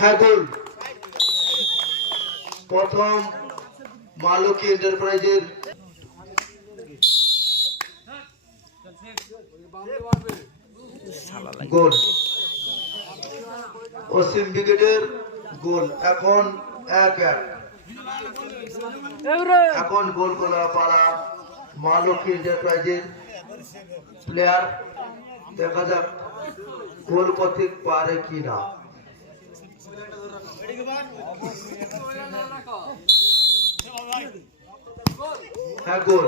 গোল প্রথম মালকী এন্টারপ্রাইজের গোল। অসীম ব্রিগেডের গোল। এখন এক এক। এখন গোল করা পাড়া মা লক্ষ্মী এন্টারপ্রাইজের প্লেয়ার। দেখা যাক গোল করতে পারে কি না গোল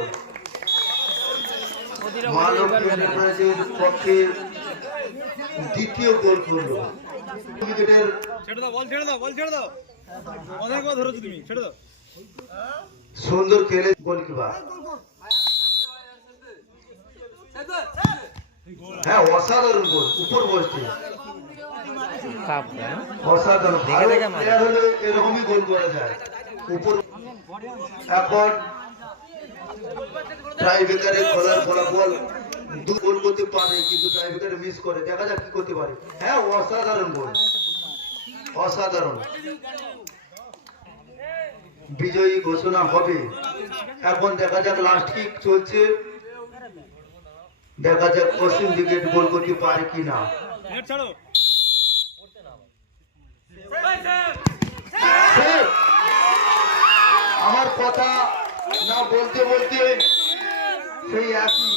মা লক্ষ্মী এন্টারপ্রাইজের পক্ষে দ্বিতীয় গোল করল। ক্রিকেটের ছেড়ে দাও বল ছেড়ে দাও বল ছেড়ে দাও। অনেক ধরেছো তুমি ছেড়ে দাও। সুন্দর খেলে গোলকিপার। হ্যাঁ অসাধারণ গোল উপর বসছে অসাধারণ ভালো প্লেয়ার এরকমই গোল করা যায়। উপর এখন খেলার ফলাফল দু গোল করতে পারে কিন্তু ট্রাইবেকারে মিস করে। দেখা যাক কি করতে পারে। হ্যাঁ অসাধারণ গোল। অসাধারণ। বিজয়ী ঘোষণা হবে। এখন দেখা যাক লাস্ট কিক চলছে। দেখা যাক পশ্চিম দিকে গোল করতে পারে কি না নেট ছাড়ো Save! আমার কথা না বলতে বলতে সেই একই